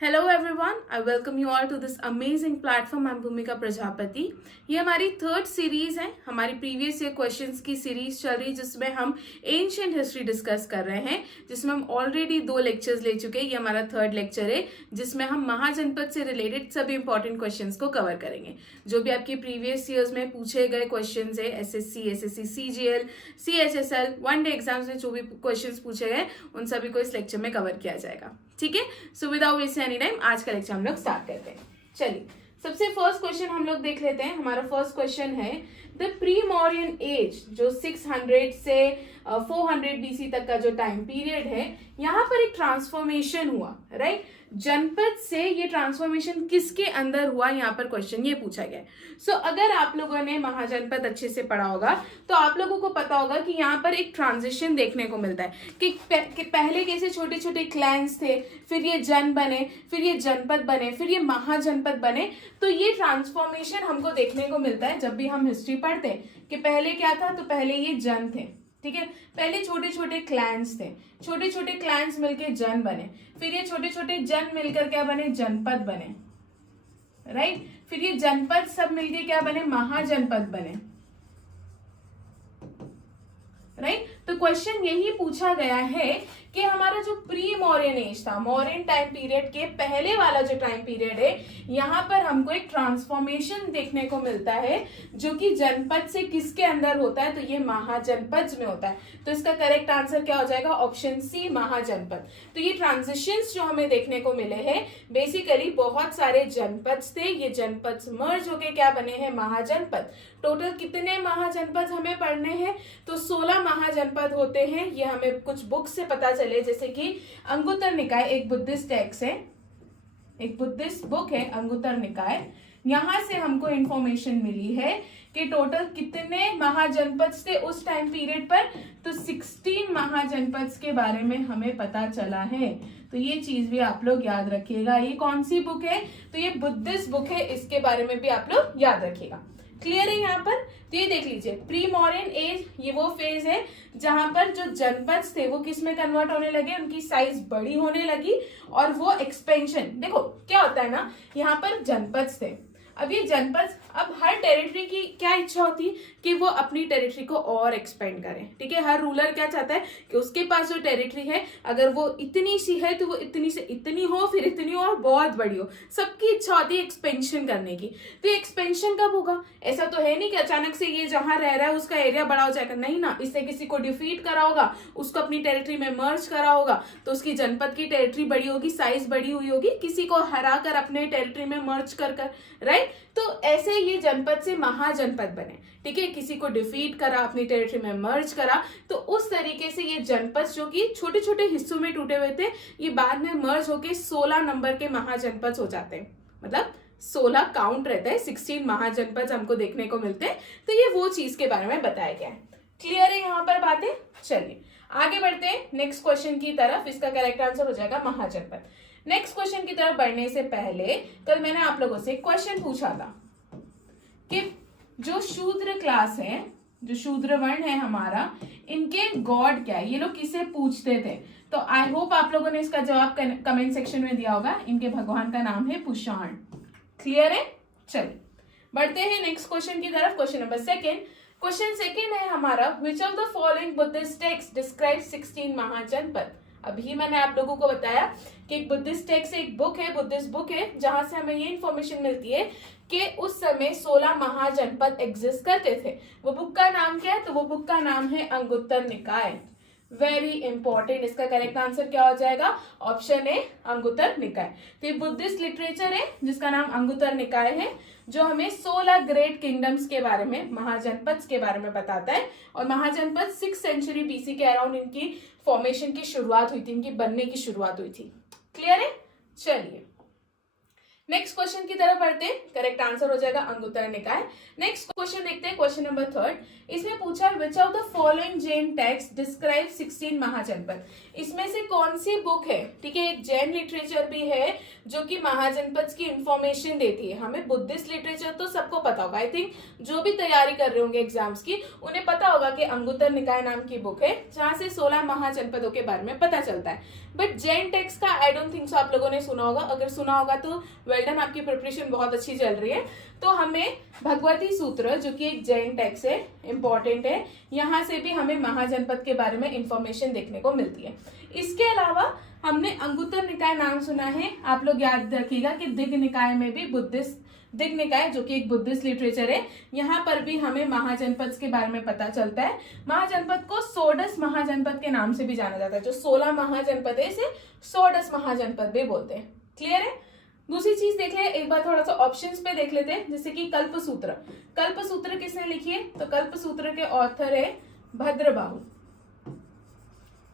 Hello everyone, I welcome you all to this amazing platform. I am Bhumika Prajapati. ये हमारी third series है। हमारी previous year questions की series चल रही है जिसमें हम एंशिएंट हिस्ट्री डिस्कस कर रहे हैं, जिसमें हम ऑलरेडी 2 लेक्चर्स ले चुके हैं। ये हमारा थर्ड लेक्चर है जिसमें हम महाजनपद से रिलेटेड सभी इंपॉर्टेंट क्वेश्चंस को कवर करेंगे। जो भी आपकी प्रीवियस ईयर्स में पूछे गए क्वेश्चंस है, SSC, CGL, CHSL, one day exams में जो भी क्वेश्चंस पूछे गए उन सभी को इस लेक्चर में कवर किया जाएगा। ठीक है, so without wasting any time आज का लेक्चर हम लोग स्टार्ट करते हैं। चलिए, सबसे फर्स्ट क्वेश्चन हम लोग देख लेते हैं। हमारा फर्स्ट क्वेश्चन है द प्री मौर्यन एज, जो 600 से 400 बीसी तक का जो टाइम पीरियड है, यहाँ पर एक ट्रांसफॉर्मेशन हुआ, राइट। जनपद से ये ट्रांसफॉर्मेशन किसके अंदर हुआ, यहाँ पर क्वेश्चन ये पूछा गया। सो अगर आप लोगों ने महाजनपद अच्छे से पढ़ा होगा तो आप लोगों को पता होगा कि यहाँ पर एक ट्रांजिशन देखने को मिलता है कि पहले कैसे छोटे छोटे क्लैंस थे, फिर ये जन बने, फिर ये जनपद बने, फिर ये महाजनपद बने। तो ये ट्रांसफॉर्मेशन हमको देखने को मिलता है जब भी हम हिस्ट्री पढ़ते हैं कि पहले क्या था। तो पहले ये जन थे, ठीक है। पहले छोटे छोटे क्लैंस थे, छोटे छोटे क्लैंस मिलके जन बने, फिर ये छोटे छोटे जन मिलकर क्या बने, जनपद बने, राइट। फिर ये जनपद सब मिलके क्या बने, महाजनपद बने, राइट। तो क्वेश्चन यही पूछा गया है कि हमारा जो प्री मौर्यन एज था, मौर्यन टाइम पीरियड के पहले वाला जो टाइम पीरियड है, यहाँ पर हमको एक ट्रांसफॉर्मेशन देखने को मिलता है जो कि जनपद से किसके अंदर होता है, तो ये महाजनपद में होता है। तो इसका करेक्ट आंसर क्या हो जाएगा, ऑप्शन सी, महाजनपद। तो ये ट्रांजिशंस जो हमें देखने को मिले हैं, बेसिकली बहुत सारे जनपद थे, ये जनपद मर्ज होके क्या बने हैं, महाजनपद। टोटल कितने महाजनपद हमें पढ़ने हैं, तो 16 महाजनपद होते हैं। ये हमें कुछ बुक से पता चले, जैसे कि अंगुत्तर निकाय एक बुद्धिस्ट टेक्स्ट है, एक बुद्धिस्ट बुक है अंगुत्तर निकाय। यहां से हमको इंफॉर्मेशन मिली है कि टोटल कितने महाजनपद थे उस टाइम पीरियड पर, तो 16 महाजनपद के बारे में हमें पता चला है। तो ये चीज भी आप लोग याद रखिएगा। ये कौन सी बुक है, तो ये बुद्धिस्ट बुक है, इसके बारे में भी आप लोग याद रखिएगा। क्लियर है यहाँ पर। तो ये देख लीजिए, प्री मॉडर्न एज ये वो फेज है जहां पर जो जनपद थे वो किस में कन्वर्ट होने लगे, उनकी साइज बड़ी होने लगी और वो एक्सपेंशन। देखो क्या होता है ना, यहाँ पर जनपद थे, अब ये जनपद, अब हर टेरिटरी की क्या इच्छा होती है कि वो अपनी टेरिटरी को और एक्सपेंड करें, ठीक है। हर रूलर क्या चाहता है कि उसके पास जो टेरिटरी है अगर वो इतनी सी है तो वो इतनी से इतनी हो, फिर इतनी हो और बहुत बड़ी हो। सबकी इच्छा होती है एक्सपेंशन करने की। तो ये एक्सपेंशन कब होगा, ऐसा तो है नहीं कि अचानक से ये जहां रह रहा है उसका एरिया बड़ा हो जाएगा, नहीं ना। इससे किसी को डिफीट करा होगा, उसको अपनी टेरिटरी में मर्ज करा होगा, तो उसकी जनपद की टेरिटरी बड़ी होगी, साइज बड़ी हुई होगी, किसी को हरा कर अपने टेरिटरी में मर्ज कर, राइट। तो ऐसे ये जनपद से महाजनपद बने, ठीक है। किसी को डिफीट करा, अपनी टेरिटरी में मर्ज करा, तो उस तरीके से ये जनपद जो कि छोटे छोटे हिस्सों में टूटे हुए थे, ये बाद में मर्ज होके 16 नंबर के महाजनपद हो जाते हैं। मतलब 16 काउंट रहता है, 16 महाजनपद हमको देखने को मिलते हैं। तो ये वो चीज के बारे में बताया गया है। क्लियर है यहाँ पर बातें। चलिए आगे बढ़ते हैं नेक्स्ट क्वेश्चन की तरफ। इसका करेक्ट आंसर हो जाएगा महाजनपद। नेक्स्ट क्वेश्चन की तरफ बढ़ने से पहले कल मैंने आप लोगों से क्वेश्चन पूछा था कि जो शूद्र क्लास है, जो शूद्र वर्ण है हमारा, इनके गॉड क्या है, ये लोग किसे पूछते थे। तो आई होप आप लोगों ने इसका जवाब कमेंट सेक्शन में दिया होगा। इनके भगवान का नाम है पुषाण। क्लियर है। चलिए बढ़ते हैं नेक्स्ट क्वेश्चन की तरफ। Question number second. Question second है हमारा, विच of the following Buddhist text describe 16 महाजनपद। अभी मैंने आप लोगों को बताया कि एक बुद्धिस्ट टेक्स्ट एक बुक है, बुद्धिस्ट बुक है, जहां से हमें ये इंफॉर्मेशन मिलती है कि उस समय 16 महाजनपद एग्जिस्ट करते थे। वो बुक का नाम क्या है, तो वो बुक का नाम है अंगुत्तर निकाय। Very important. इसका करेक्ट आंसर क्या हो जाएगा, ऑप्शन ए, अंगुत्तर निकाय। तो ये बुद्धिस्ट लिटरेचर है जिसका नाम अंगुत्तर निकाय है, जो हमें 16 ग्रेट किंगडम्स के बारे में, महाजनपद के बारे में बताता है। और महाजनपद 6th सेंचुरी बीसी के अराउंड इनकी फॉर्मेशन की शुरुआत हुई थी, इनकी बनने की शुरुआत हुई थी। क्लियर है। चलिए नेक्स्ट क्वेश्चन की तरफ बढ़ते हैं। करेक्ट आंसर हो जाएगा अंगुत्तर निकाय। नेक्स्ट क्वेश्चन देखते हैं, क्वेश्चन नंबर 3। इसमें पूछा है विच of the following Jain text describe 16 महाजनपद। इसमें से कौन सी बुक है, ठीक है, एक जैन लिटरेचर भी है जो कि महाजनपद की इंफॉर्मेशन देती है। हमें बुद्धिस्ट लिटरेचर तो सबको पता होगा, आई थिंक जो भी तैयारी कर रहे होंगे एग्जाम्स की उन्हें पता होगा कि अंगुत्तर निकाय नाम की बुक है जहां से 16 महाजनपदों के बारे में पता चलता है। बट जैन टेक्स्ट का आई डोंट थिंक सो आप लोगों ने सुना होगा। अगर सुना होगा तो वेल डन, आपकी प्रिपरेशन बहुत अच्छी चल रही है। तो हमें भगवती सूत्र जो कि एक जैन टेक्स्ट है, इंपॉर्टेंट है, यहाँ से भी हमें महाजनपद के बारे में इंफॉर्मेशन देखने को मिलती है। इसके अलावा हमने अंगुत्तर निकाय नाम सुना है, आप लोग याद रखिएगा कि दिग्ग निकाय में भी दिग्ग निकाय जो कि एक बुद्धिस्ट लिटरेचर है, यहाँ पर भी हमें महाजनपद के बारे में पता चलता है। महाजनपद को सोडस महाजनपद के नाम से भी जाना जाता है। जो 16 महाजनपद है इसे सोडस महाजनपद भी बोलते हैं। क्लियर है। दूसरी चीज देख ले, एक बार थोड़ा सा ऑप्शंस पे देख लेते हैं, जैसे कि कल्पसूत्र। कल्पसूत्र किसने लिखी है, तो कल्पसूत्र के ऑथर है भद्रबाहु।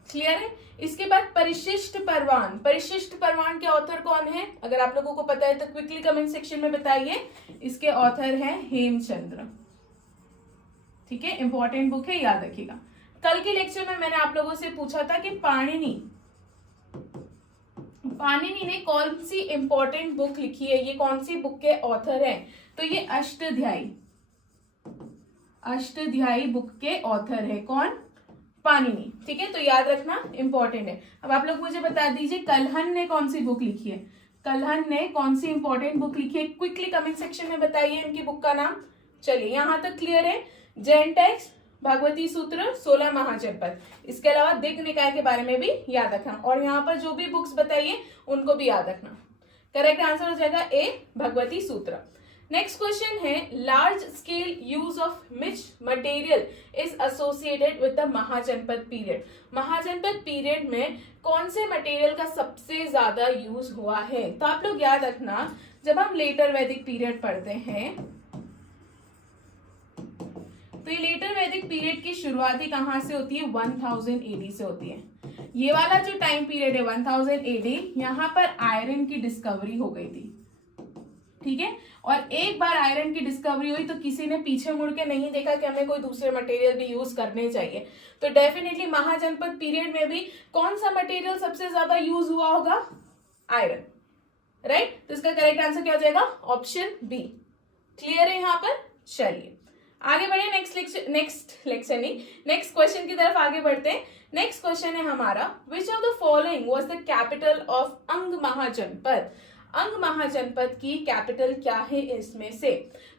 क्लियर है। इसके बाद परिशिष्ट परवान। परिशिष्ट परवान के ऑथर कौन है, अगर आप लोगों को पता है तो क्विकली कमेंट सेक्शन में बताइए। इसके ऑथर है हेमचंद्र। ठीक है, इंपॉर्टेंट बुक है, याद रखिएगा। कल के लेक्चर में मैंने आप लोगों से पूछा था कि पाणिनि ने कौन सी इंपॉर्टेंट बुक लिखी है, ये कौन सी बुक के ऑथर है, तो ये अष्टाध्यायी बुक के ऑथर है कौन, पाणिनि। ठीक है, तो याद रखना इंपॉर्टेंट है। अब आप लोग मुझे बता दीजिए कल्हन ने कौन सी बुक लिखी है, कल्हन ने कौन सी इंपॉर्टेंट बुक लिखी है, क्विकली कमेंट सेक्शन में बताइए इनकी बुक का नाम। चलिए यहां तक क्लियर है। जैन टेक्स्ट, भगवती सूत्र, 16 महाजनपद, इसके अलावा दिग्ग निकाय के बारे में भी याद रखना, और यहाँ पर जो भी बुक्स बताइए उनको भी याद रखना। करेक्ट आंसर हो जाएगा A, Bhagavati Sutra. Next question है large scale use of which material is associated with the Mahajanapada period. Mahajanapada period में कौन से मटेरियल का सबसे ज्यादा यूज हुआ है, तो आप लोग याद रखना जब हम लेटर वैदिक पीरियड पढ़ते हैं तो ये लेटर वैदिक पीरियड की शुरुआती कहां से होती है, 1000 AD से होती है। ये वाला जो टाइम पीरियड है 1000 AD, यहाँ पर आयरन की डिस्कवरी हो गई थी। ठीक है, और एक बार आयरन की डिस्कवरी हुई तो किसी ने पीछे मुड़ के नहीं देखा कि हमें कोई दूसरे मटेरियल भी यूज करने चाहिए। तो डेफिनेटली महाजनपद पीरियड में भी कौन सा मटेरियल सबसे ज्यादा यूज हुआ होगा, आयरन। राइट, तो इसका करेक्ट आंसर क्या हो जाएगा, ऑप्शन बी। क्लियर है यहाँ पर। चलिए आगे बढ़े, नेक्स्ट क्वेश्चन की तरफ आगे बढ़ते हैं। नेक्स्ट क्वेश्चन है हमारा विच of the following was the capital of अंग महाजनपद। अंग महाजनपद की कैपिटल क्या है इसमें से।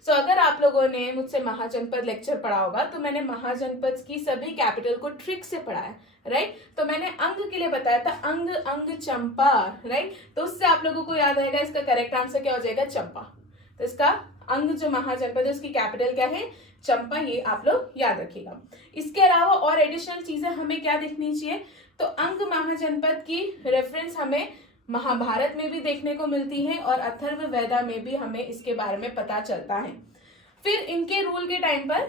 सो अगर आप लोगों ने मुझसे महाजनपद लेक्चर पढ़ा होगा तो मैंने महाजनपद की सभी कैपिटल को ट्रिक से पढ़ा है। राइट, तो मैंने अंग के लिए बताया था अंग चंपा। राइट, तो उससे आप लोगों को याद आएगा इसका करेक्ट आंसर क्या हो जाएगा, चंपा। तो इसका अंग जो महाजनपद है उसकी कैपिटल क्या है, चंपा। ये आप लोग याद रखिएगा। इसके अलावा और एडिशनल चीजें हमें क्या देखनी चाहिए, तो अंग महाजनपद की रेफरेंस हमें महाभारत में भी देखने को मिलती है और अथर्ववेदा में भी हमें इसके बारे में पता चलता है। फिर इनके रूल के टाइम पर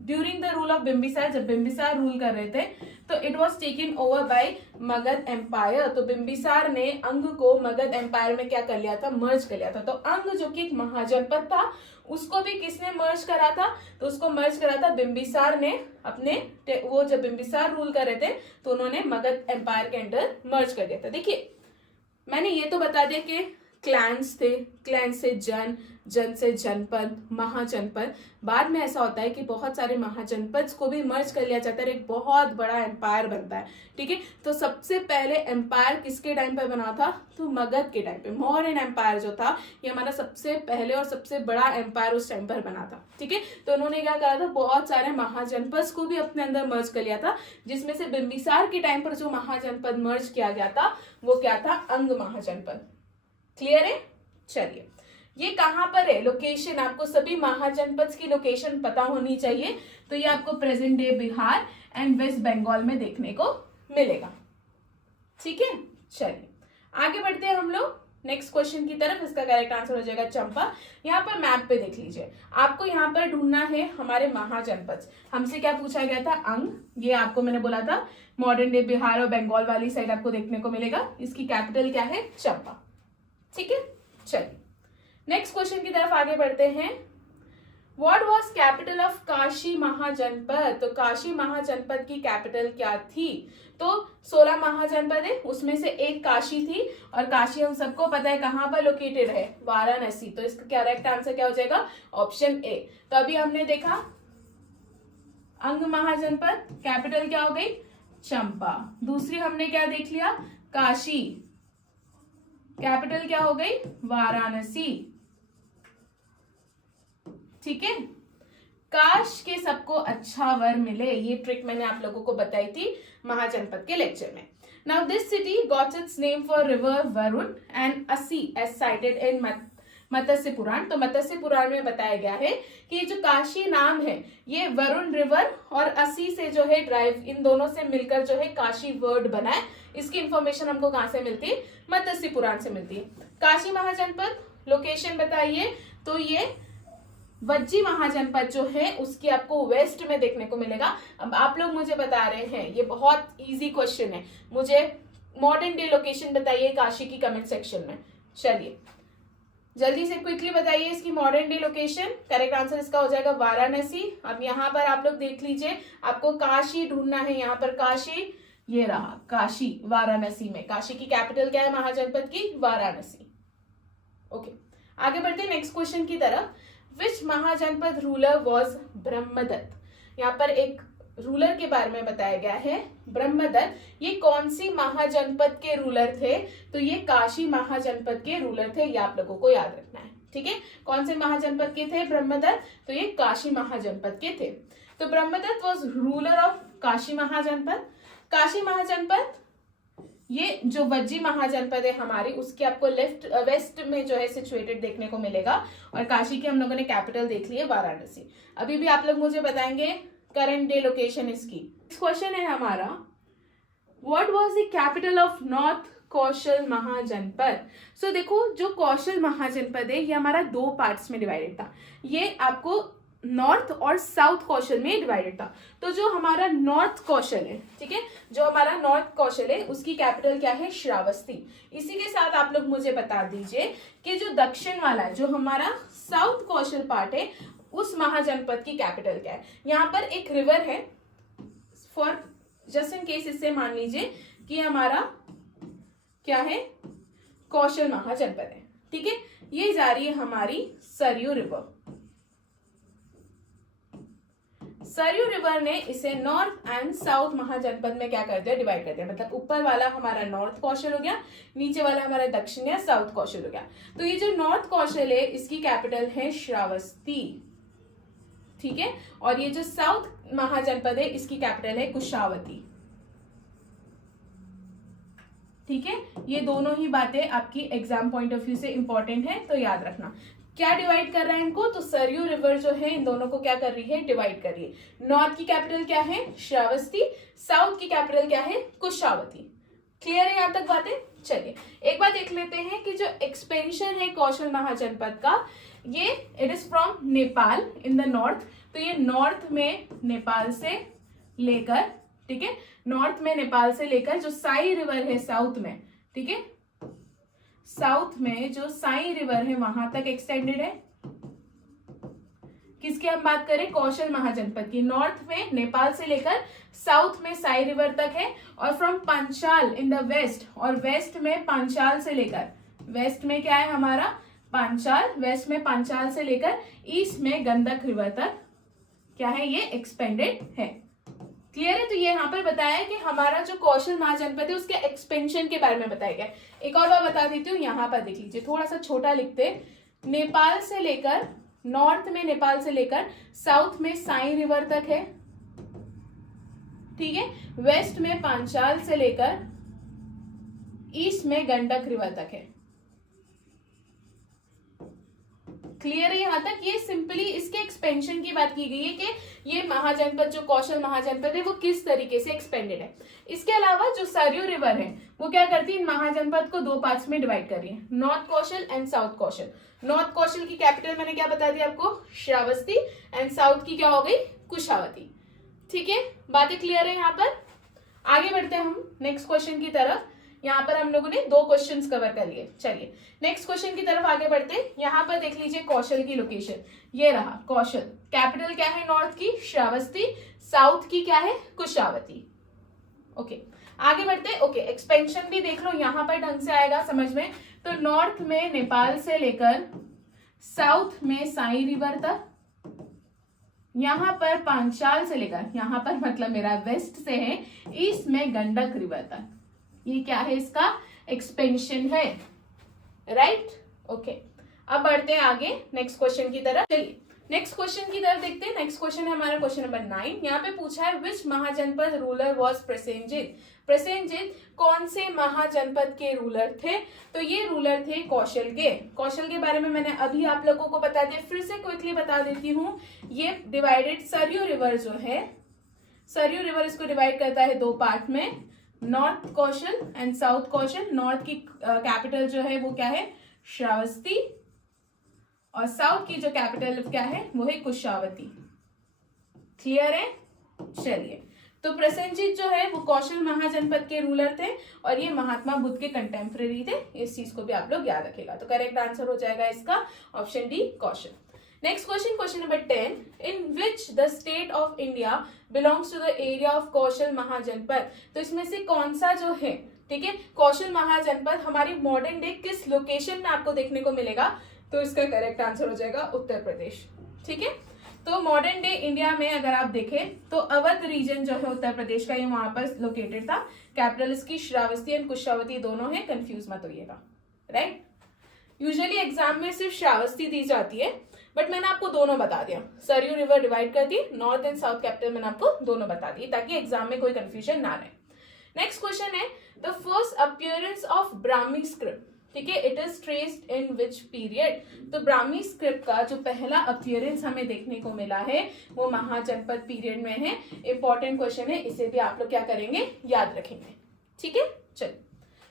during the rule of Bimbisara, जब बिम्बिसार रूल कर रहे थे तो it was taken over by Magadha empire. तो बिम्बिसार ने अंग को मगध एम्पायर में क्या कर लिया था, मर्ज कर लिया था। तो अंग जो कि एक महाजनपद था उसको भी किसने मर्ज करा था, तो उसको मर्ज करा था बिम्बिसार ने। अपने वो जब बिम्बिसार रूल कर रहे थे तो उन्होंने मगध एम्पायर के अंडर मर्ज कर दिया था। देखिए मैंने ये तो बता दिया कि क्लैंस थे, क्लैन से जन से जनपद, महाजनपद। बाद में ऐसा होता है कि बहुत सारे महाजनपद को भी मर्ज कर लिया जाता है, एक बहुत बड़ा एम्पायर बनता है। ठीक है, तो सबसे पहले एम्पायर किसके टाइम पे बना था, तो मगध के टाइम पे। मौर्यन एम्पायर जो था ये हमारा सबसे पहले और सबसे बड़ा एम्पायर उस टाइम पर बना था। ठीक है, तो उन्होंने क्या करा था, बहुत सारे महाजनपद को भी अपने अंदर मर्ज कर लिया था, जिसमें से बिम्बिसार के टाइम पर जो महाजनपद मर्ज किया गया था वो क्या था, अंग महाजनपद। क्लियर है। चलिए ये कहां पर है, लोकेशन आपको सभी महाजनपद की लोकेशन पता होनी चाहिए। तो ये आपको present day Bihar and West Bengal में देखने को मिलेगा। ठीक है, चलिए आगे बढ़ते हैं हम लोग नेक्स्ट क्वेश्चन की तरफ। इसका करेक्ट आंसर हो जाएगा चंपा। यहाँ पर मैप पे देख लीजिए, आपको यहाँ पर ढूंढना है हमारे महाजनपद। हमसे क्या पूछा गया था, अंग। ये आपको मैंने बोला था मॉडर्न डे बिहार और बंगाल वाली साइड आपको देखने को मिलेगा। इसकी कैपिटल क्या है, चंपा। ठीक है, चलिए नेक्स्ट क्वेश्चन की तरफ आगे बढ़ते हैं। What was capital of Kashi महाजनपद? तो काशी महाजनपद की कैपिटल क्या थी? तो 16 महाजनपद है, उसमें से एक काशी थी, और काशी हम सबको पता है कहाँ पर लोकेटेड है, वाराणसी। तो इसका करेक्ट आंसर क्या हो जाएगा? Option A. तो अभी हमने देखा अंग महाजनपद, कैपिटल क्या हो गई? चंपा। दूसरी हमने क्या देख लिया? काशी, कैपिटल क्या हो गई? वाराणसी। ठीक है, काश के सबको अच्छा वर मिले, ये ट्रिक मैंने आप लोगों को बताई थी महाजनपद के लेक्चर में। Now this city got its name for river Varun and असी एज साइटेड इन मत्स्य पुराण। तो मत्स्य पुराण में बताया गया है कि जो काशी नाम है ये वरुण रिवर और असी से जो है ड्राइव, इन दोनों से मिलकर जो है काशी वर्ड बना है। इसकी इंफॉर्मेशन हमको कहां से मिलती है? मत्स्य पुराण से मिलती है। काशी महाजनपद लोकेशन बताइए, तो ये वज्जी महाजनपद जो है उसकी आपको वेस्ट में देखने को मिलेगा। अब आप लोग मुझे बता रहे हैं, ये बहुत इजी क्वेश्चन है, मुझे मॉडर्न डे लोकेशन बताइए काशी की कमेंट सेक्शन में। चलिए जल्दी से क्विकली बताइए इसकी modern day location. Correct answer इसका हो जाएगा वाराणसी। अब यहाँ पर आप लोग देख लीजिए, आपको काशी ढूंढना है। यहाँ पर काशी, ये रहा काशी वाराणसी में। काशी की कैपिटल क्या है महाजनपद की? वाराणसी। ओके, आगे बढ़ते हैं नेक्स्ट क्वेश्चन की तरफ। विच महाजनपद रूलर वॉज ब्रह्मदत्त? यहाँ पर एक रूलर के बारे में बताया गया है, ब्रह्मदत्त। ये कौन सी महाजनपद के रूलर थे? तो ये काशी महाजनपद के रूलर थे, ये आप लोगों को याद रखना है। ठीक है, कौन से महाजनपद के थे ब्रह्मदत्त? तो ये काशी महाजनपद के थे। तो Brahmadatta was ruler of Kashi Mahajanapada. Kashi Mahajanapada ये जो वज्जी महाजनपद है हमारी, उसके आपको लेफ्ट वेस्ट में जो है सिचुएटेड देखने को मिलेगा। और काशी की हम लोगों ने कैपिटल देख ली है वाराणसी। अभी भी आप लोग मुझे बताएंगे करंट डे लोकेशन इसकी। क्वेश्चन है हमारा, what was the capital of north Kosala Mahajanapada? So देखो, जो कौशल महाजनपद है ये हमारा दो पार्ट्स में डिवाइडेड था। ये आपको नॉर्थ और साउथ कौशल में डिवाइडेड था। तो जो हमारा नॉर्थ कौशल है, ठीक है, जो हमारा नॉर्थ कौशल है उसकी कैपिटल क्या है? श्रावस्ती। इसी के साथ आप लोग मुझे बता दीजिए कि जो दक्षिण वाला है, जो हमारा साउथ कौशल पार्ट है, उस महाजनपद की कैपिटल क्या है? यहाँ पर एक रिवर है, फॉर जस्ट इन केस इससे मान लीजिए कि हमारा क्या है? कौशल महाजनपद है। ठीक है, ये जा रही है हमारी सरयू रिवर। सरयू रिवर ने इसे नॉर्थ एंड साउथ महाजनपद में क्या कर दिया? डिवाइड कर दिया। मतलब ऊपर वाला हमारा नॉर्थ कौशल हो गया, नीचे वाला हमारा दक्षिण या साउथ कौशल हो गया। तो ये जो नॉर्थ कौशल है इसकी कैपिटल है श्रावस्ती। ठीक है, और ये जो साउथ महाजनपद है इसकी कैपिटल है कुशावती। ठीक है, ये दोनों ही बातें आपकी एग्जाम पॉइंट ऑफ व्यू से इंपॉर्टेंट है, तो याद रखना। क्या डिवाइड कर रहा है इनको? तो सरयू रिवर जो है इन दोनों को क्या कर रही है? डिवाइड कर रही है। नॉर्थ की कैपिटल क्या है? श्रावस्ती। साउथ की कैपिटल क्या है? कुशावती। क्लियर है यहाँ तक बातें? चलिए एक बात देख लेते हैं कि जो एक्सपेंशन है कौशल महाजनपद का, ये it is from Nepal in the north. तो ये नॉर्थ में नेपाल से लेकर, ठीक है, नॉर्थ में नेपाल से लेकर जो साई रिवर है साउथ में, ठीक है, साउथ में जो साई रिवर है वहां तक एक्सटेंडेड है। किसकी हम बात करें? कौशल महाजनपद की। नॉर्थ में नेपाल से लेकर साउथ में साई रिवर तक है, और from Panchala in the west, और वेस्ट में पंचाल से लेकर, वेस्ट में क्या है हमारा? पंचाल। वेस्ट में पंचाल से लेकर ईस्ट में गंडक रिवर तक क्या है? ये एक्सपेंडेड है। क्लियर है? तो ये यहाँ पर बताया है कि हमारा जो कौशल महाजनपद है उसके एक्सपेंशन के बारे में बताया गया। एक और बार बता देती हूँ, यहाँ पर देख लीजिए, थोड़ा सा छोटा लिखते। नेपाल से लेकर, नॉर्थ में नेपाल से लेकर साउथ में साई रिवर तक है, ठीक है, वेस्ट में पांचाल से लेकर ईस्ट में गंडक रिवर तक है। क्लियर है यहाँ तक? ये सिंपली इसके एक्सपेंशन की बात की गई है कि ये महाजनपद जो कौशल महाजनपद है वो किस तरीके से एक्सपेंडेड है। इसके अलावा जो सरयू रिवर है वो क्या करती है? इन महाजनपद को दो पार्ट्स में डिवाइड कर रही है, north Kosala and south Kosala. North Kosala की कैपिटल मैंने क्या बता दिया आपको? श्रावस्ती। एंड साउथ की क्या हो गई? कुशावती। ठीक है, बातें क्लियर है यहाँ पर? आगे बढ़ते हैं हम नेक्स्ट क्वेश्चन की तरफ। यहाँ पर हम लोगों ने 2 क्वेश्चंस कवर कर लिए। चलिए नेक्स्ट क्वेश्चन की तरफ आगे बढ़ते हैं। यहाँ पर देख लीजिए कौशल की लोकेशन, ये रहा कौशल। कैपिटल क्या है नॉर्थ की? श्रावस्ती। साउथ की क्या है? कुशावती। ओके आगे बढ़ते हैं। ओके एक्सपेंशन भी देख लो, यहाँ पर ढंग से आएगा समझ में। तो नॉर्थ में नेपाल से लेकर साउथ में साई रिवर तक, यहाँ पर पांचाल से लेकर, यहाँ पर मतलब मेरा वेस्ट से है, ईस्ट में गंडक रिवर तक, ये क्या है? इसका एक्सपेंशन है, राइट। ओके अब बढ़ते हैं आगे नेक्स्ट क्वेश्चन की तरफ। चलिए नेक्स्ट क्वेश्चन की तरफ देखते हैं। नेक्स्ट क्वेश्चन है हमारा क्वेश्चन नंबर 9। यहाँ पे पूछा है विच महाजनपद रूलर वॉज प्रसेनजित। प्रसेनजित कौन से महाजनपद के रूलर थे? तो ये रूलर थे कौशल के। कौशल के बारे में मैंने अभी आप लोगों को बता दिया, फिर से क्विकली बता देती हूँ। ये डिवाइडेड सरयू रिवर जो है, सरयू रिवर इसको डिवाइड करता है 2 पार्ट में, north Kosala and south Kosala. North की कैपिटल जो है वो क्या है? श्रावस्ती, और साउथ की जो कैपिटल क्या है वो है कुशावती। क्लियर है? चलिए तो प्रसेनजीत जो है वो कौशल महाजनपद के रूलर थे और ये महात्मा बुद्ध के कंटेम्पररी थे। इस चीज को भी आप लोग याद रखेगा। तो करेक्ट आंसर हो जाएगा इसका option D Kosala. Next question, question number 10, in which the state of India belongs to the area of Kosala Mahajanapada. तो इसमें से कौन सा जो है, ठीक है, कौशल महाजनपद हमारी मॉडर्न डे किस लोकेशन में आपको देखने को मिलेगा? तो इसका करेक्ट आंसर हो जाएगा उत्तर प्रदेश। ठीक है, तो मॉडर्न डे इंडिया में अगर आप देखें तो अवध रीजन जो है उत्तर प्रदेश का, ये वहां पर लोकेटेड था। कैपिटल इसकी श्रावस्ती एंड कुशावती दोनों है, कंफ्यूज मत होइएगा, राइट। यूजुअली एग्जाम में सिर्फ श्रावस्ती दी जाती है, बट मैंने आपको दोनों बता दिया। सरयू रिवर डिवाइड कर दी, नॉर्थ एंड साउथ कैपिटल मैंने आपको दोनों बता दी ताकि एग्जाम में कोई कंफ्यूजन ना रहे। नेक्स्ट क्वेश्चन है the first appearance of Brahmi script. ठीक है, it is traced in which period. तो ब्राह्मी स्क्रिप्ट का जो पहला अपीयरेंस हमें देखने को मिला है वो महाजनपद पीरियड में है। इंपॉर्टेंट क्वेश्चन है, इसे भी आप लोग क्या करेंगे, याद रखेंगे। ठीक है, चलिए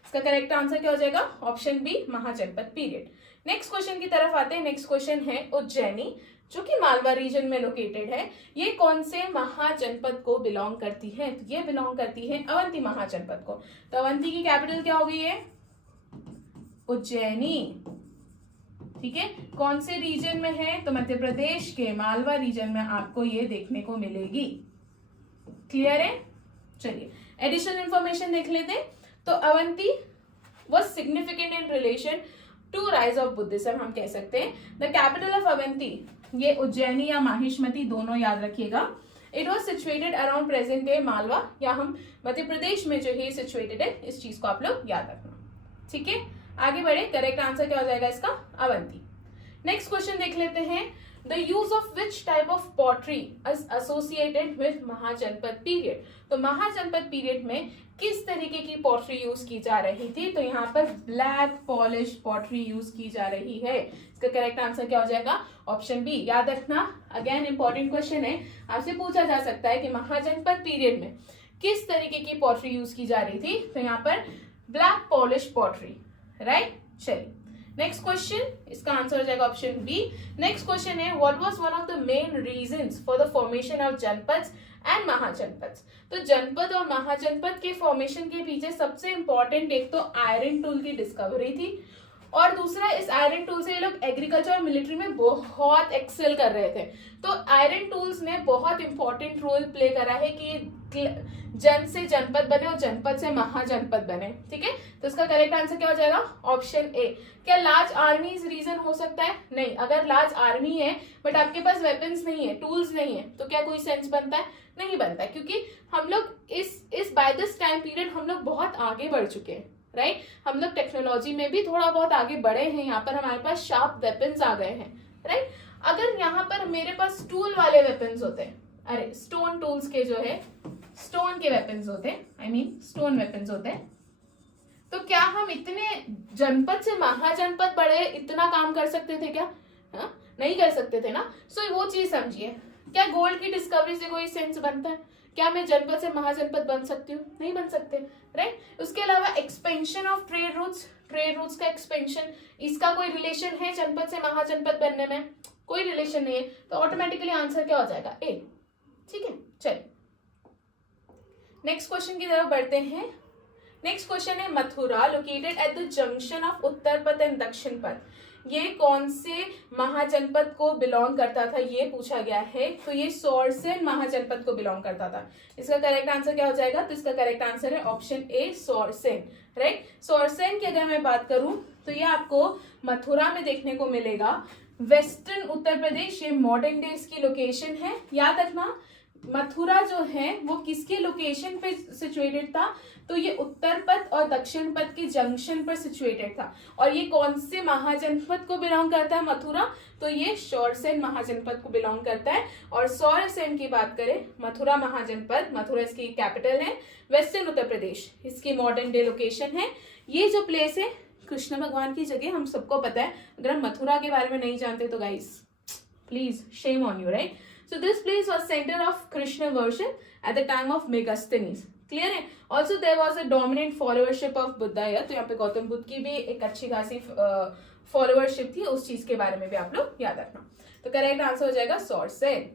इसका करेक्ट आंसर क्या हो जाएगा? Option B Mahajanapada period. Next question की तरफ आते हैं। नेक्स्ट क्वेश्चन है उज्जैनी, जो कि मालवा रीजन में लोकेटेड है। ये कौन से महाजनपद को बिलोंग करती है? तो ये बिलोंग करती है अवंती महाजनपद को। तो अवंती की कैपिटल क्या हो गई है? उज्जैनी। ठीक है, कौन से रीजन में है? तो मध्य प्रदेश के मालवा रीजन में आपको ये देखने को मिलेगी। क्लियर है? चलिए एडिशनल इंफॉर्मेशन देख लेते हैं। तो Avanti was significant in relation to rise of Buddhism, हम कह सकते हैं। द कैपिटल ऑफ अवंती, ये उज्जैनी या माहिष्मती दोनों याद रखिएगा। It was situated around present day Malwa, या हम मध्य प्रदेश में जो है सिचुएटेड है। इस चीज को आप लोग याद रखना। ठीक है, आगे बढ़े। करेक्ट आंसर क्या हो जाएगा इसका? अवंती। नेक्स्ट क्वेश्चन देख लेते हैं। The use of which type of pottery is associated with Mahajanapada period. तो महाजनपद पीरियड में किस तरीके की पॉटरी यूज की जा रही थी? तो यहाँ पर ब्लैक पॉलिश पॉटरी यूज की जा रही है। इसका करेक्ट आंसर क्या हो जाएगा? Option B. याद रखना, अगेन इंपॉर्टेंट क्वेश्चन है, आपसे पूछा जा सकता है कि महाजनपद पीरियड में किस तरीके की पॉटरी यूज की जा रही थी? तो यहाँ पर ब्लैक पॉलिश पॉटरी, राइट। चलिए नेक्स्ट क्वेश्चन, इसका आंसर हो जाएगा ऑप्शन बी। नेक्स्ट क्वेश्चन है what was one of the main reasons for the formation of janapadas and Mahajanapada. तो जनपद और महाजनपद के फॉर्मेशन के पीछे सबसे इंपॉर्टेंट एक तो आयरन टूल की डिस्कवरी थी, और दूसरा इस आयरन टूल से ये लोग एग्रीकल्चर और मिलिट्री में बहुत एक्सेल कर रहे थे। तो आयरन टूल्स ने बहुत इंपॉर्टेंट रोल प्ले करा है कि जन से जनपद बने और जनपद से महाजनपद बने। ठीक है, तो इसका करेक्ट आंसर क्या हो जाएगा? Option A. क्या लार्ज आर्मी इज रीजन हो सकता है? नहीं। अगर लार्ज आर्मी है बट आपके पास वेपन्स नहीं है, टूल्स नहीं है, तो क्या कोई सेंस बनता है? नहीं बनता है, क्योंकि हम लोग इस बाय दिस टाइम पीरियड हम लोग बहुत आगे बढ़ चुके हैं, राइट। हम लोग टेक्नोलॉजी में भी थोड़ा बहुत आगे बढ़े हैं। यहाँ पर हमारे पास शार्प वेपन्स आ गए हैं, राइट। अगर यहाँ पर मेरे पास टूल वाले वेपन्स होते हैं, अरे स्टोन टूल्स के जो है स्टोन के वेपन्स होते हैं, आई मीन स्टोन वेपन्स होते हैं, तो क्या हम इतने जनपद से महाजनपद बढ़े इतना काम कर सकते थे क्या? हा? नहीं कर सकते थे ना। सो वो चीज समझिए। क्या गोल्ड की डिस्कवरी से कोई सेंस बनता है? क्या मैं जनपद से महाजनपद बन सकती हूँ? नहीं बन सकते, राइट। उसके अलावा एक्सपेंशन ऑफ ट्रेड रूट्स का एक्सपेंशन, इसका कोई रिलेशन है जनपद से महाजनपद बनने में? कोई रिलेशन नहीं है। तो ऑटोमेटिकली आंसर क्या हो जाएगा? ए। ठीक है, चलिए नेक्स्ट क्वेश्चन की तरफ बढ़ते हैं। नेक्स्ट क्वेश्चन है Mathura located at the junction of Uttarapatha and दक्षिण पथ, ये कौन से महाजनपद को बिलोंग करता था, ये पूछा गया है। तो ये सोरसेन महाजनपद को बिलोंग करता था। इसका करेक्ट आंसर क्या हो जाएगा, तो इसका करेक्ट आंसर है ऑप्शन ए सोरसेन, राइट। सोरसेन की अगर मैं बात करूं तो ये आपको मथुरा में देखने को मिलेगा, वेस्टर्न उत्तर प्रदेश, ये मॉडर्न डे इसकी लोकेशन है। याद रखना मथुरा जो है वो किसके लोकेशन पे सिचुएटेड था, तो ये उत्तर पथ और दक्षिण पथ के जंक्शन पर सिचुएटेड था। और ये कौन से महाजनपद को बिलोंग करता है मथुरा, तो ये सोरसेन महाजनपद को बिलोंग करता है। और सोरसेन की बात करें, मथुरा महाजनपद, मथुरा इसकी कैपिटल है, वेस्टर्न उत्तर प्रदेश इसकी मॉडर्न डे लोकेशन है। ये जो प्लेस है कृष्ण भगवान की जगह, हम सबको पता है। अगर हम मथुरा के बारे में नहीं जानते तो guys please shame on you, right. So this place was center of Krishna worship at the time of Megasthenes. Clear है। Also there was a dominant followership of Buddha, तो यहाँ पे गौतम बुद्ध की भी एक अच्छी खासी फॉलोअरशिप थी, उस चीज के बारे में भी आप लोग याद रखना। तो करेक्ट आंसर हो जाएगा Shurasena.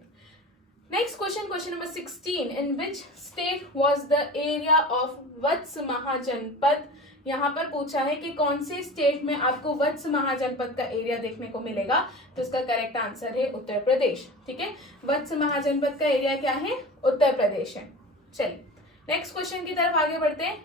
Next question, question number 16, in which state was the area of Vatsa Mahajanapada. यहाँ पर पूछा है कि कौन से स्टेट में आपको वत्स महाजनपद का एरिया देखने को मिलेगा, तो इसका करेक्ट आंसर है उत्तर प्रदेश, ठीक है। वत्स महाजनपद का एरिया क्या है, उत्तर प्रदेश है। चलिए नेक्स्ट क्वेश्चन की तरफ आगे बढ़ते हैं।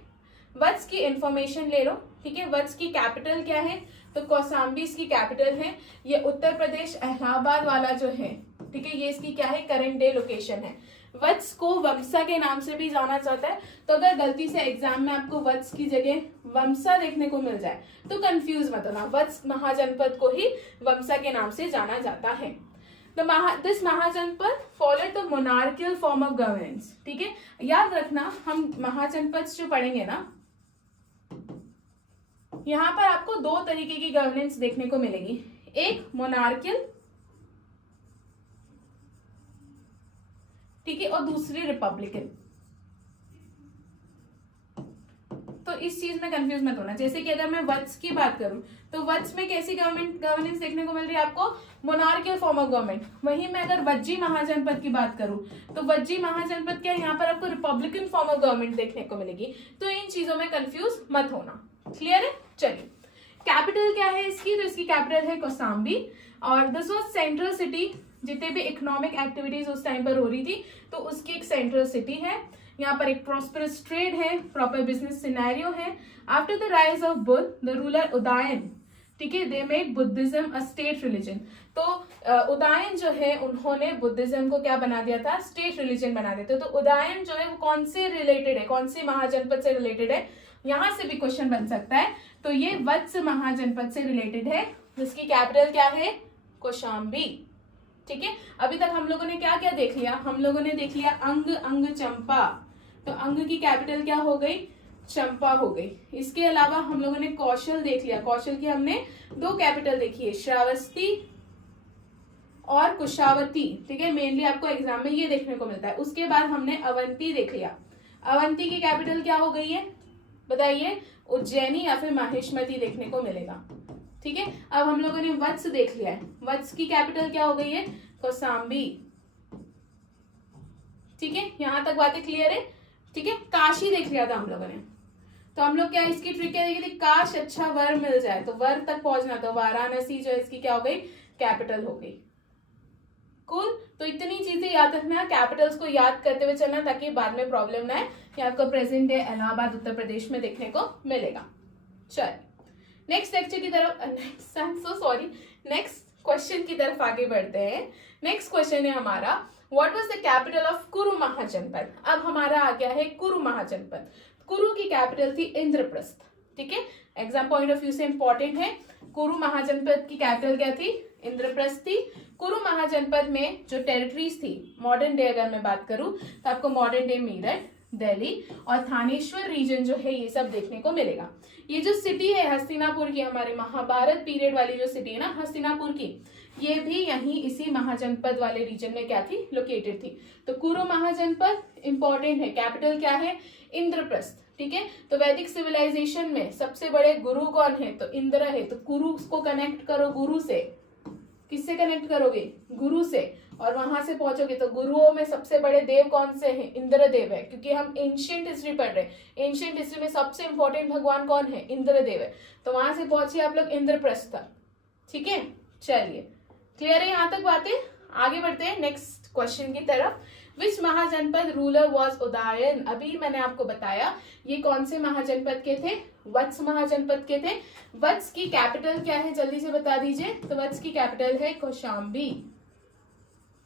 वत्स की इंफॉर्मेशन ले लो, ठीक है। वत्स की कैपिटल क्या है, तो कौसाम्बी इसकी कैपिटल है। ये उत्तर प्रदेश इलाहाबाद वाला जो है, ठीक है, ये इसकी क्या है, करंट डे लोकेशन है। वत्स को वमसा के नाम से भी जाना जाता है, तो अगर गलती से एग्जाम में आपको वत्स की जगह वमसा देखने को मिल जाए तो कंफ्यूज मत होना, वत्स महाजनपद को ही वमसा के नाम से जाना जाता है। This Mahajanapada followed the monarchical form of governance, ठीक है। याद रखना हम महाजनपद जो पढ़ेंगे ना, यहाँ पर आपको दो तरीके की गवर्नेंस देखने को मिलेगी, एक मोनार्कियल, ठीक है, और दूसरी रिपब्लिकन। तो इस चीज में कंफ्यूज मत होना। जैसे कि अगर मैं वत्स की बात करूं तो वत्स में कैसी गवर्नेंस देखने को मिल रही है आपको, मोनार्कियल फॉर्म ऑफ गवर्नमेंट। वहीं मैं अगर वज्जी महाजनपद की बात करूं तो वज्जी महाजनपद क्या, यहाँ पर आपको रिपब्लिकन फॉर्म ऑफ गवर्नमेंट देखने को मिलेगी। तो इन चीजों में कंफ्यूज मत होना, क्लियर है। चलिए कैपिटल क्या है इसकी, तो इसकी कैपिटल है कौसाम्बी। और दिस वाज सेंट्रल सिटी, जितने भी इकोनॉमिक एक्टिविटीज उस टाइम पर हो रही थी तो उसकी एक सेंट्रल सिटी है। यहाँ पर एक प्रॉस्परस ट्रेड है, प्रॉपर बिजनेस सिनेरियो है। After the rise of Buddha the ruler Udayan, ठीक है, they made Buddhism a state religion. तो उदयन जो है उन्होंने बुद्धिज्म को क्या बना दिया था, स्टेट रिलीजन बना दिया था। तो उदयन जो है वो कौन से रिलेटेड है, कौन सी महाजनपद से रिलेटेड है, यहां से भी क्वेश्चन बन सकता है। तो ये वत्स महाजनपद से रिलेटेड है, जिसकी कैपिटल क्या है, कौशाम्बी, ठीक है। अभी तक हम लोगों ने क्या क्या देख लिया, हम लोगों ने देख लिया अंग, अंग चंपा, तो अंग की कैपिटल क्या हो गई, चंपा हो गई। इसके अलावा हम लोगों ने कौशल देख लिया, कौशल की हमने दो कैपिटल देखी है, श्रावस्ती और कुशावती, ठीक है, मेनली आपको एग्जाम में ये देखने को मिलता है। उसके बाद हमने अवंती देख लिया, अवंती की कैपिटल क्या हो गई है बताइए, उज्जैनी या फिर माहेश्मती देखने को मिलेगा, ठीक है। अब हम लोगों ने वत्स देख लिया है, वत्स की कैपिटल क्या हो गई है, कौसाम्बी, ठीक है, यहां तक बातें क्लियर है, ठीक है। काशी देख लिया था हम लोगों ने, तो हम लोग क्या इसकी ट्रिक क्या देखी थी, काश अच्छा वर मिल जाए, तो वर तक पहुंचना, तो वाराणसी जो है इसकी क्या हो गई, कैपिटल हो गई। कूल, तो इतनी चीजें याद रखना, कैपिटल्स को याद करते हुए चलना ताकि बाद में प्रॉब्लम ना आए। ये आपको प्रेजेंट डे इलाहाबाद उत्तर प्रदेश में देखने को मिलेगा। चलिए नेक्स्ट लेक्चर की तरफ, नेक्स्ट क्वेश्चन की तरफ आगे बढ़ते हैं। नेक्स्ट क्वेश्चन है हमारा, what was the capital of कुरु महाजनपद। अब हमारा आ गया है कुरु महाजनपद। कुरु की कैपिटल थी इंद्रप्रस्थ, ठीक है, एग्जाम पॉइंट ऑफ व्यू से इंपॉर्टेंट है। कुरु महाजनपद की कैपिटल क्या थी, इंद्रप्रस्थ थी। कुरु महाजनपद में जो टेरिटरीज थी, मॉडर्न डे अगर मैं बात करूं तो आपको मॉडर्न डे मेरठ, दिल्ली और थानेश्वर रीजन जो है ये सब देखने को मिलेगा। ये जो सिटी है हस्तिनापुर की, हमारे महाभारत पीरियड वाली जो सिटी है ना हस्तिनापुर की, ये भी यहीं इसी महाजनपद वाले रीजन में क्या थी, लोकेटेड थी। तो कुरु महाजनपद इंपॉर्टेंट है, कैपिटल क्या है, इंद्रप्रस्थ, ठीक है। तो वैदिक सिविलाइजेशन में सबसे बड़े गुरु कौन है, तो इंद्र है। तो कुरु को कनेक्ट करो गुरु से, किससे कनेक्ट करोगे, गुरु से। और वहां से पहुंचोगे तो गुरुओं में सबसे बड़े देव कौन से हैं? इंद्रदेव है, क्योंकि हम एंशियंट हिस्ट्री पढ़ रहे हैं। एंशियंट हिस्ट्री में सबसे इंपॉर्टेंट भगवान कौन है? इंद्रदेव है। तो वहां से पहुंचिए आप लोग इंद्रप्रस्थ तक। ठीक है, चलिए क्लियर है यहाँ तक बातें? आगे बढ़ते हैं नेक्स्ट क्वेश्चन की तरफ। विच महाजनपद रूलर वॉज उदयन? अभी मैंने आपको बताया ये कौन से महाजनपद के थे? वत्स महाजनपद के थे। वत्स की कैपिटल क्या है, जल्दी से बता दीजिए। तो वत्स की कैपिटल है कौशाम्बी।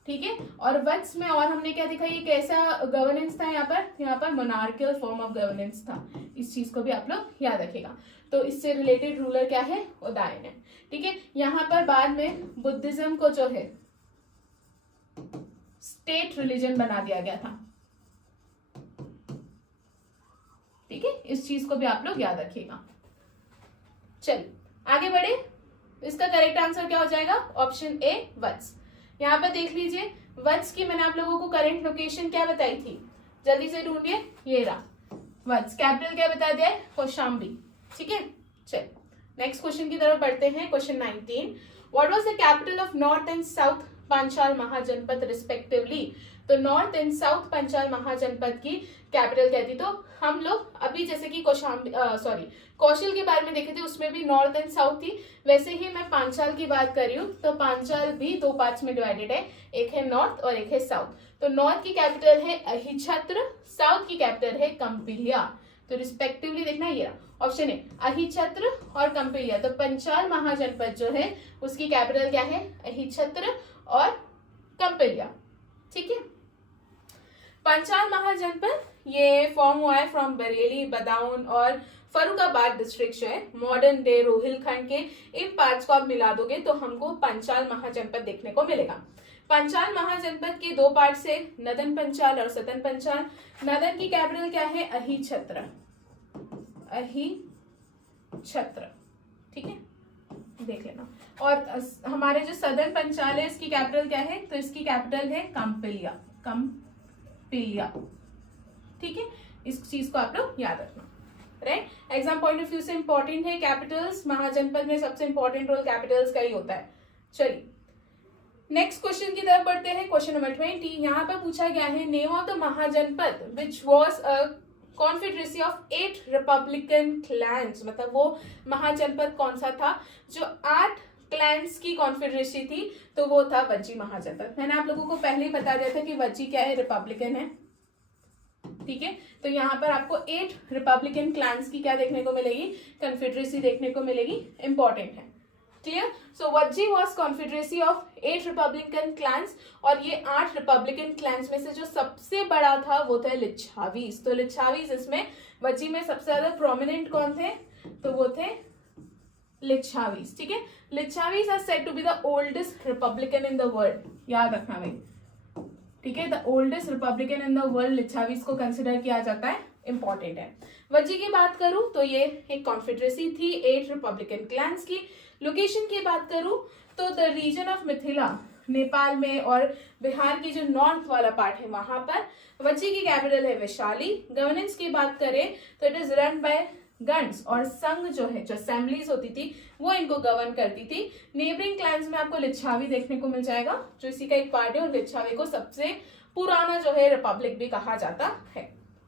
ठीक है, और वत्स में और हमने क्या दिखा, ये कैसा गवर्नेंस था? यहाँ पर मोनार्कियल फॉर्म ऑफ गवर्नेंस था। इस चीज को भी आप लोग याद रखेगा। तो इससे रिलेटेड रूलर क्या है? उदयन है। ठीक है, यहाँ पर बाद में बुद्धिज्म को जो है स्टेट रिलीजन बना दिया गया था। ठीक है, इस चीज को भी आप लोग याद रखिएगा। चलिए आगे बढ़े। इसका करेक्ट आंसर क्या हो जाएगा? ऑप्शन ए वत्स। यहाँ पर देख लीजिए, वत्स की मैंने आप लोगों को करंट लोकेशन क्या बताई थी, जल्दी से ढूंढिए। ये रहा वत्स। कैपिटल क्या बता दिया है? कौशाम्बी। ठीक है, चलिए नेक्स्ट क्वेश्चन की तरफ बढ़ते हैं। Question 19, what was the capital of north and south Panchala Mahajanapada respectively? तो north and south Panchala Mahajanapada की कैपिटल क्या थी? तो हम लोग अभी जैसे कि कौशल के बारे में देखे थे, उसमें भी नॉर्थ एंड साउथ थी। वैसे ही मैं पांचाल की बात कर रही हूँ, तो पांचाल भी दो पार्ट्स में डिवाइडेड है, एक है नॉर्थ और एक है साउथ। तो नॉर्थ की कैपिटल है अहिछत्र, साउथ की कैपिटल है कंपिलिया। तो रिस्पेक्टिवली देखना, ये ऑप्शन है अहिछत्र और कंपिलिया। तो पंचाल महाजनपद जो है उसकी कैपिटल क्या है? अहिछत्र और कंपिलिया। ठीक है, पंचाल महाजनपद ये फॉर्म हुआ है फ्रॉम बरेली, बदाऊन और फरुखाबाद डिस्ट्रिक्ट जो है मॉडर्न डे रोहिलखंड के। इन पार्ट्स को आप मिला दोगे तो हमको पंचाल महाजनपद देखने को मिलेगा। पंचाल महाजनपद के दो पार्ट से, नदन पंचाल और सदन पंचाल। नदन की कैपिटल क्या है? अहिछत्र, अहिछत्र। ठीक है, देख लेना। और हमारे जो सदन पंचाल है इसकी कैपिटल क्या है? तो इसकी कैपिटल है कंपिलिया, कंपिलिया। ठीक है, इस चीज को आप लोग याद रखना। Right, exam point of view से इंपॉर्टेंट है कैपिटल्स। महाजनपद में सबसे इंपॉर्टेंट रोल कैपिटल्स का ही होता है। चलिए नेक्स्ट क्वेश्चन की तरफ बढ़ते हैं। क्वेश्चन नंबर 20, यहाँ पर पूछा गया है name of the Mahajanapada which was a confederacy of 8 republican clans. मतलब वो महाजनपद कौन सा था जो 8 क्लैंस की कॉन्फेडरेसी थी? तो वो था वज्जी महाजनपद। मैंने आप लोगों को पहले ही बता दिया था कि वज्जी क्या है? रिपब्लिकन है। ठीक है, तो यहाँ पर आपको 8 रिपब्लिकन क्लैंस की क्या देखने को मिलेगी? कॉन्फेडरेसी देखने को मिलेगी। इंपॉर्टेंट है। Clear? So Vajji was confederacy of 8 republican clans, और ये 8 रिपब्लिकन क्लैंस में से जो सबसे बड़ा था वो थे लिच्छावीज। तो लिच्छावीज इसमें वज्जी में सबसे ज्यादा प्रोमिनेंट कौन थे? तो वो थे लिच्छावीज। ठीक है, Licchavis are said to be the oldest republican in the world. याद रखना भाई। ठीक है, the oldest republican in the world Licchavis को कंसिडर किया जाता है। इंपॉर्टेंट है। वज्जी की बात करूं तो ये एक कॉन्फेडरेसी थी 8 रिपब्लिकन क्लैंस की। लोकेशन की बात करूं तो the region of Mithila, Nepal में, और बिहार की जो नॉर्थ वाला पार्ट है वहां पर। वज्जी की कैपिटल है वैशाली। गवर्नेंस की बात करें तो it is run by guns, और संघ जो है, जो असेंबलीज होती थी वो इनको गवर्न करती थी। नेबरिंग क्लैंस में आपको लिच्छावी देखने को मिल जाएगा जो इसी का एक पार्ट है, और लिच्छावी को सबसे पुराना जो है रिपब्लिक भी कहा जाता है।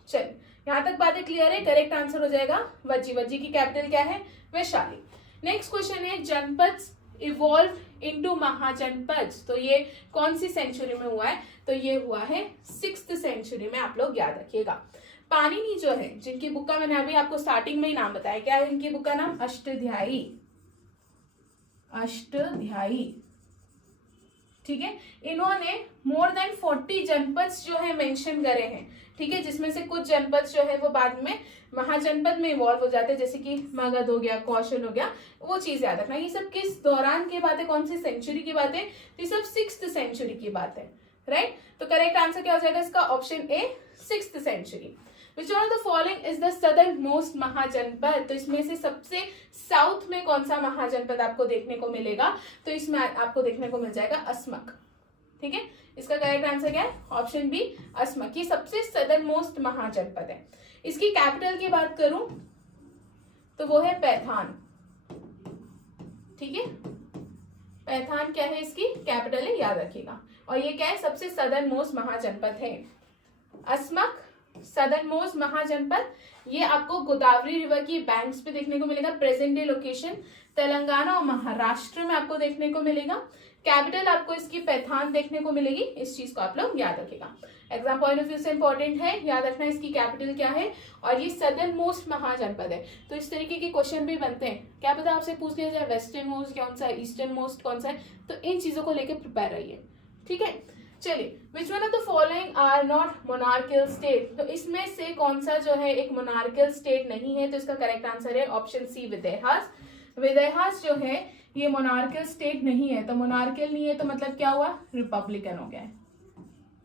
चलिए यहाँ तक बातें क्लियर है। करेक्ट आंसर हो जाएगा वज्जी। वज्जी की कैपिटल क्या है? वैशाली। नेक्स्ट क्वेश्चन है जनपद इवॉल्व इनटू महाजनपद। तो ये कौन सी सेंचुरी में हुआ है? तो ये हुआ है 6th सेंचुरी में। आप लोग याद रखिएगा। पाणिनि जो है, जिनकी बुक का मैंने अभी आपको स्टार्टिंग में ही नाम बताया, क्या है इनकी बुक का नाम? अष्टाध्यायी। अष्टाध्यायी। ठीक है, इन्होंने मोर देन 40 जनपद जो है मेंशन करे हैं। ठीक है, जिसमें से कुछ जनपद जो है वो बाद में महाजनपद में इवॉल्व हो जाते हैं, जैसे कि मगध हो गया, कौशल हो गया। वो चीज याद रखना। ये सब किस दौरान की बात है? कौन सी सेंचुरी की बात है? ये सब 6th सेंचुरी की बात है। राइट, तो करेक्ट आंसर क्या हो जाएगा इसका? ऑप्शन ए 6th सेंचुरी। Which one of the following is the southern most mahajanapada? तो इसमें से सबसे साउथ में कौन सा महाजनपद आपको देखने को मिलेगा? तो इसमें आपको देखने को मिल जाएगा अस्मक। ठीक है, इसका करेक्ट आंसर क्या है? Option B Asmaka. ये सबसे सदर्न मोस्ट महाजनपद है। इसकी कैपिटल की बात करूं तो वो है पैठान। ठीक है, पैठान क्या है इसकी, कैपिटल है, याद रखिएगा। और ये क्या है, सबसे सदर्न मोस्ट महाजनपद है। असमक सदर्न मोस्ट महाजनपद, ये आपको गोदावरी रिवर की बैंक्स पे देखने को मिलेगा। प्रेजेंट डे लोकेशन तेलंगाना और महाराष्ट्र में आपको देखने को मिलेगा। कैपिटल आपको इसकी पैठान देखने को मिलेगी। इस चीज को आप लोग याद रखेगा, एग्जाम पॉइंट ऑफ व्यू से इंपॉर्टेंट है, याद रखना इसकी कैपिटल क्या है और ये सदर्न मोस्ट महाजनपद है। तो इस तरीके के क्वेश्चन भी बनते हैं, क्या पता आपसे पूछ लिया जाए वेस्टर्न मोस्ट कौन सा है, ईस्टर्न मोस्ट कौन सा है, तो इन चीजों को लेकर प्रिपेयर रहिए, ठीक है। चलिए, which one of the following are not monarchical state, तो इसमें से कौन सा जो है एक मोनार्कियल स्टेट नहीं है, तो इसका करेक्ट आंसर है ऑप्शन सी, विदेहास। विदेहास जो है ये मोनार्कियल स्टेट नहीं है, तो मोनार्कियल नहीं है तो मतलब क्या हुआ, रिपब्लिकन हो गया है,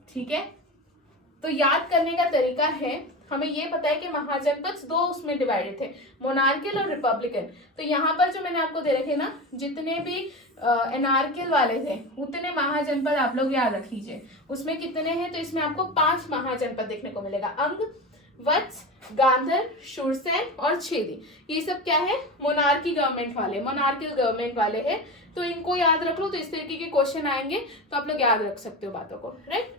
ठीक है। तो याद करने का तरीका है, हमें ये पता है कि महाजनपद दो उसमें डिवाइडेड थे, मोनार्कियल और रिपब्लिकन। तो यहाँ पर जो मैंने आपको दे रखे ना, जितने भी एनार्कियल वाले थे उतने महाजनपद आप लोग याद रख लीजिए। उसमें कितने हैं, तो इसमें आपको 5 महाजनपद देखने को मिलेगा, अंग, वत्स, गांधर, शूरसेन और छेदी। ये सब क्या है, मोनार्की गवर्नमेंट वाले, मोनार्कियल गवर्नमेंट वाले हैं। तो इनको याद रख लो, तो इस तरीके के क्वेश्चन आएंगे तो आप लोग याद रख सकते हो बातों को, राइट।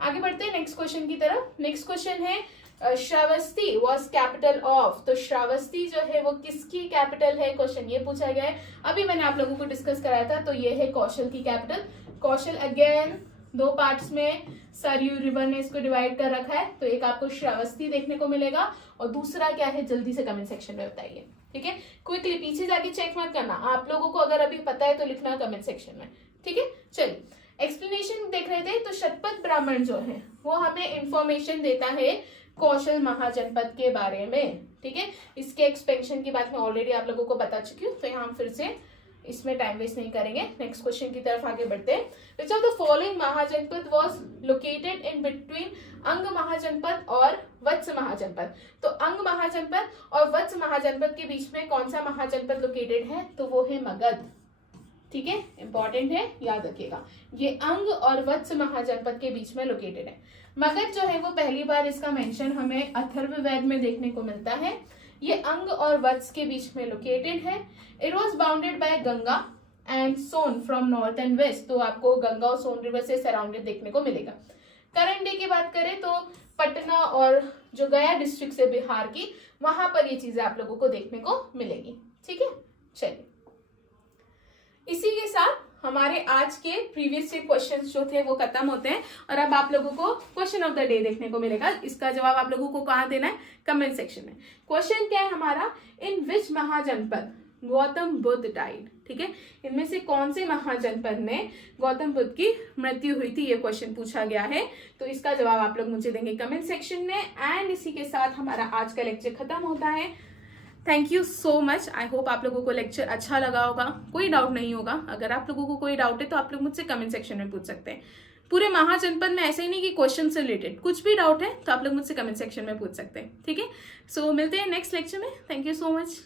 आगे बढ़ते हैं नेक्स्ट क्वेश्चन की तरफ। नेक्स्ट क्वेश्चन है श्रावस्ती वॉज कैपिटल ऑफ, तो श्रावस्ती जो है वो किसकी कैपिटल है, क्वेश्चन ये पूछा गया है। अभी मैंने आप लोगों को डिस्कस कराया था, तो ये है कौशल की कैपिटल। कौशल अगेन 2 पार्ट्स में सरयू रिवर ने इसको डिवाइड कर रखा है, तो एक आपको श्रावस्ती देखने को मिलेगा और दूसरा क्या है, जल्दी से कमेंट सेक्शन में बताइए, ठीक है। क्विकली पीछे जाके चेक मत करना, आप लोगों को अगर अभी पता है तो लिखना कमेंट सेक्शन में, ठीक है। चलिए, एक्सप्लेनेशन देख रहे थे, तो शतपथ ब्राह्मण जो है वो हमें इंफॉर्मेशन देता है कौशल महाजनपद के बारे में, ठीक है। इसके एक्सपेंशन की बात मैं ऑलरेडी आप लोगों को बता चुकी हूँ, तो यहाँ फिर से इसमें टाइम वेस्ट नहीं करेंगे, नेक्स्ट क्वेश्चन की तरफ आगे बढ़ते हैं। Which of the following Mahajanapada was located in between Anga Mahajanapada और वत्स महाजनपद, तो अंग महाजनपद और वत्स महाजनपद के बीच में कौन सा महाजनपद लोकेटेड है, तो वो है मगध, ठीक है, इंपॉर्टेंट है, याद रखिएगा। ये अंग और वत्स महाजनपद के बीच में लोकेटेड है। मगध जो है वो पहली बार इसका मेंशन हमें अथर्ववेद में देखने को मिलता है। ये अंग और वत्स के बीच में लोकेटेड है। It was bounded by Ganga and Son from north and west, तो आपको गंगा और सोन रिवर से सराउंडेड देखने को मिलेगा। करंट डे की बात करें तो पटना और जो गया डिस्ट्रिक्ट से बिहार की, वहां पर ये चीजें आप लोगों को देखने को मिलेगी, ठीक है। चलिए, इसी के साथ हमारे आज के प्रीवियस से क्वेश्चंस जो थे वो खत्म होते हैं और अब आप लोगों को क्वेश्चन ऑफ द डे देखने को मिलेगा। इसका जवाब आप लोगों को कहाँ देना है, कमेंट सेक्शन में। क्वेश्चन क्या है हमारा, इन विच महाजनपद गौतम बुद्ध डाइड, ठीक है, इनमें से कौन से महाजनपद में गौतम बुद्ध की मृत्यु हुई थी, ये क्वेश्चन पूछा गया है। तो इसका जवाब आप लोग मुझे देंगे कमेंट सेक्शन में। एंड इसी के साथ हमारा आज का लेक्चर खत्म होता है। Thank you so much. I hope आप लोगों को लेक्चर अच्छा लगा होगा, कोई डाउट नहीं होगा। अगर आप लोगों को कोई डाउट है तो आप लोग मुझसे कमेंट सेक्शन में पूछ सकते हैं। पूरे महाजनपद में ऐसे ही नहीं कि क्वेश्चन से रिलेटेड, कुछ भी डाउट है तो आप लोग मुझसे कमेंट सेक्शन में पूछ सकते हैं, ठीक है। सो मिलते हैं नेक्स्ट लेक्चर में। Thank you so much.